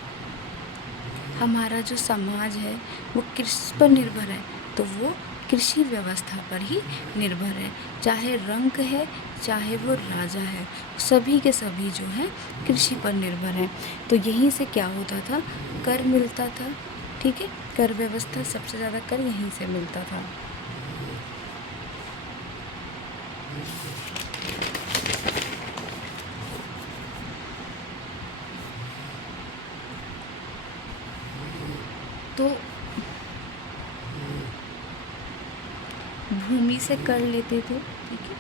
हमारा जो समाज है वो कृषि पर निर्भर है, तो वो कृषि व्यवस्था पर ही निर्भर है। चाहे रंक है, चाहे वो राजा है, सभी के सभी जो है कृषि पर निर्भर हैं। तो यहीं से क्या होता था? कर मिलता था। ठीक है, कर व्यवस्था, सबसे ज़्यादा कर यहीं से मिलता था। तो भूमि से कर लेते थे। ठीक है,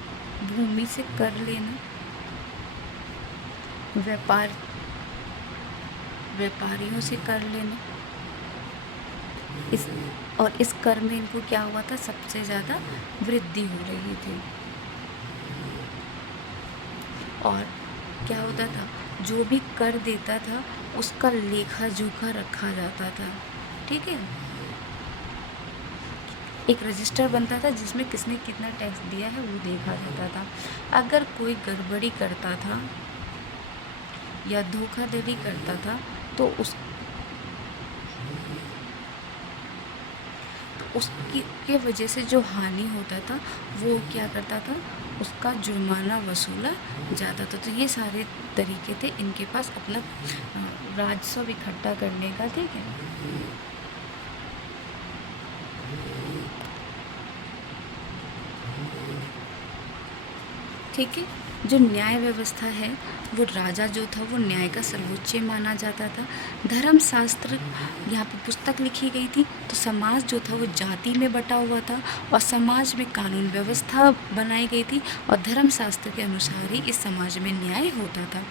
भूमि से कर लेना, व्यापारियों से कर लेना, इस कर में इनको क्या हुआ था? सबसे ज़्यादा वृद्धि हो रही थी। और क्या होता था? जो भी कर देता था उसका लेखा जोखा रखा जाता था। ठीक है, एक रजिस्टर बनता था जिसमें किसने कितना टैक्स दिया है वो देखा जाता था। अगर कोई गड़बड़ी करता था या धोखाधड़ी करता था तो उसकी के वजह से जो हानि होता था वो क्या करता था, उसका जुर्माना वसूला जाता था। तो ये सारे तरीके थे इनके पास अपना राजस्व इकट्ठा करने का, ठीक है। ठीक है, जो न्याय व्यवस्था है वो राजा जो था वो न्याय का सर्वोच्च माना जाता था। धर्मशास्त्र यहाँ पे पुस्तक लिखी गई थी, तो समाज जो था वो जाति में बटा हुआ था और समाज में कानून व्यवस्था बनाई गई थी और धर्मशास्त्र के अनुसार ही इस समाज में न्याय होता था।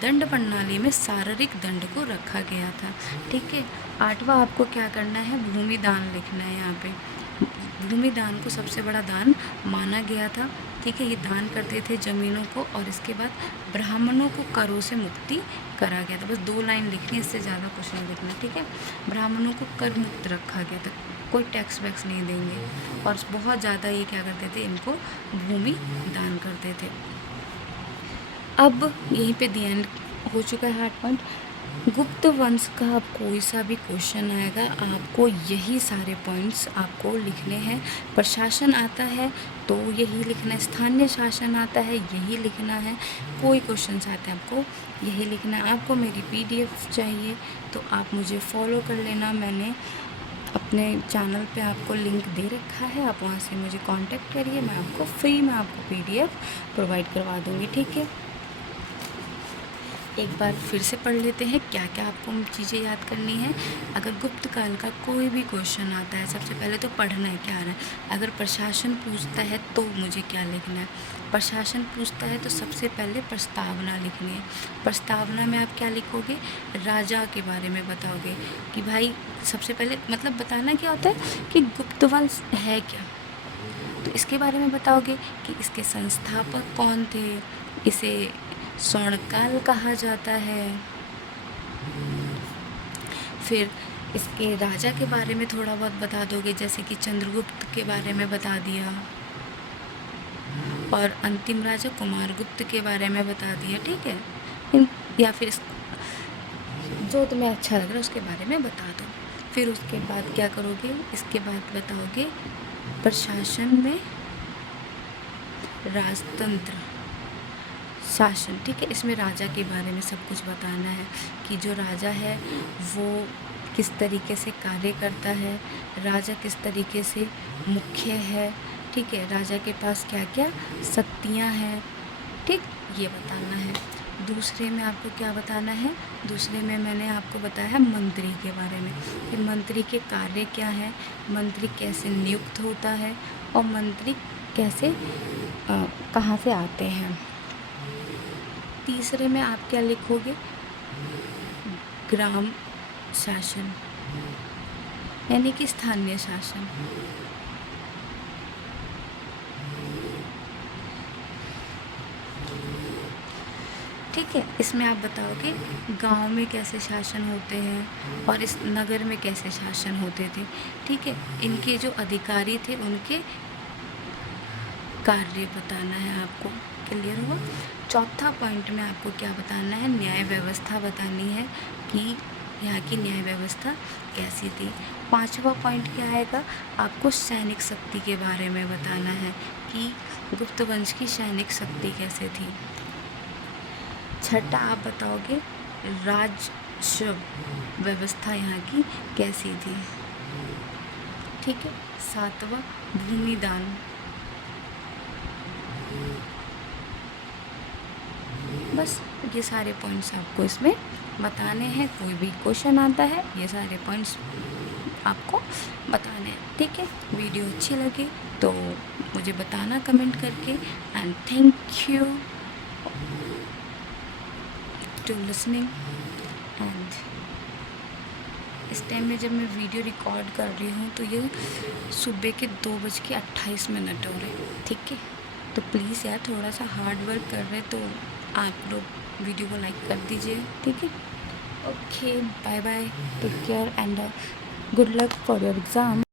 दंड प्रणाली में शारीरिक दंड को रखा गया था, ठीक है। 8वां आपको क्या करना है, भूमि दान लिखना है। यहाँ पे भूमि दान को सबसे बड़ा दान माना गया था, ठीक है। ये दान करते थे ज़मीनों को, और इसके बाद ब्राह्मणों को करों से मुक्ति करा गया था। बस 2 लाइन लिखनी है, इससे ज़्यादा कुछ नहीं लिखना, ठीक है। ब्राह्मणों को कर मुक्त रखा गया था, कोई टैक्स वैक्स नहीं देंगे, और बहुत ज़्यादा ये क्या करते थे, इनको भूमि दान करते थे। अब यहीं पे दी एंड हो चुका है 8 पॉइंट। गुप्त वंश का अब कोई सा भी क्वेश्चन आएगा, आपको यही सारे पॉइंट्स आपको लिखने हैं। प्रशासन आता है तो यही लिखना है, स्थानीय शासन आता है यही लिखना है, कोई क्वेश्चंस आते हैं आपको यही लिखना है। आपको मेरी PDF चाहिए तो आप मुझे फॉलो कर लेना, मैंने अपने चैनल पे आपको लिंक दे रखा है, आप वहाँ से मुझे कांटेक्ट करिए, मैं आपको फ्री में आपको PDF प्रोवाइड करवा दूँगी, ठीक है। एक बार फिर से पढ़ लेते हैं क्या क्या आपको चीज़ें याद करनी है। अगर गुप्त काल का कोई भी क्वेश्चन आता है, सबसे पहले तो पढ़ना है क्या आ रहा है। अगर प्रशासन पूछता है तो मुझे क्या लिखना है, प्रशासन पूछता है तो सबसे पहले प्रस्तावना लिखनी है। प्रस्तावना में आप क्या लिखोगे, राजा के बारे में बताओगे कि भाई सबसे पहले मतलब बताना क्या होता है कि गुप्त वंश है क्या, तो इसके बारे में बताओगे कि इसके संस्थापक कौन थे, इसे स्वर्णकाल कहा जाता है। फिर इसके राजा के बारे में थोड़ा बहुत बता दोगे, जैसे कि चंद्रगुप्त के बारे में बता दिया, और अंतिम राजा कुमारगुप्त के बारे में बता दिया, ठीक है। या फिर जो तुम्हें अच्छा लग रहा है उसके बारे में बता दो। फिर उसके बाद क्या करोगे, इसके बाद बताओगे प्रशासन में राजतंत्र शासन, ठीक है। इसमें राजा के बारे में सब कुछ बताना है कि जो राजा है वो किस तरीके से कार्य करता है, राजा किस तरीके से मुख्य है, ठीक है। राजा के पास क्या क्या शक्तियाँ हैं, ठीक, ये बताना है। दूसरे में आपको क्या बताना है, दूसरे में मैंने आपको बताया है मंत्री के बारे में कि मंत्री के कार्य क्या है, मंत्री कैसे नियुक्त होता है और मंत्री कैसे कहाँ से आते हैं। तीसरे में आप क्या लिखोगे, ग्राम शासन यानी कि स्थानीय शासन। ठीक है, इसमें आप बताओगे गांव में कैसे शासन होते हैं और इस नगर में कैसे शासन होते थे, ठीक है। इनके जो अधिकारी थे उनके कार्य बताना है आपको, क्लियर हुआ। चौथा पॉइंट में आपको क्या बताना है, न्याय व्यवस्था बतानी है कि यहाँ की न्याय व्यवस्था कैसी थी। 5वां पॉइंट क्या आएगा, आपको सैनिक शक्ति के बारे में बताना है कि गुप्त वंश की सैनिक शक्ति कैसे थी। 6वां आप बताओगे राजस्व व्यवस्था यहाँ की कैसी थी, ठीक है। 7वां भूमि दान, बस ये सारे पॉइंट्स आपको इसमें बताने हैं। कोई भी क्वेश्चन आता है ये सारे पॉइंट्स आपको बताने हैं, ठीक है। वीडियो अच्छी लगे तो मुझे बताना कमेंट करके, and thank you to listening. एंड इस टाइम में जब मैं वीडियो रिकॉर्ड कर रही हूँ तो ये सुबह के 2:28 हो रहे, ठीक है। तो प्लीज़ यार थोड़ा सा हार्ड वर्क कर रहे तो आप लोग वीडियो को लाइक कर दीजिए, ठीक है। Okay, bye bye, take care and good luck for your exam.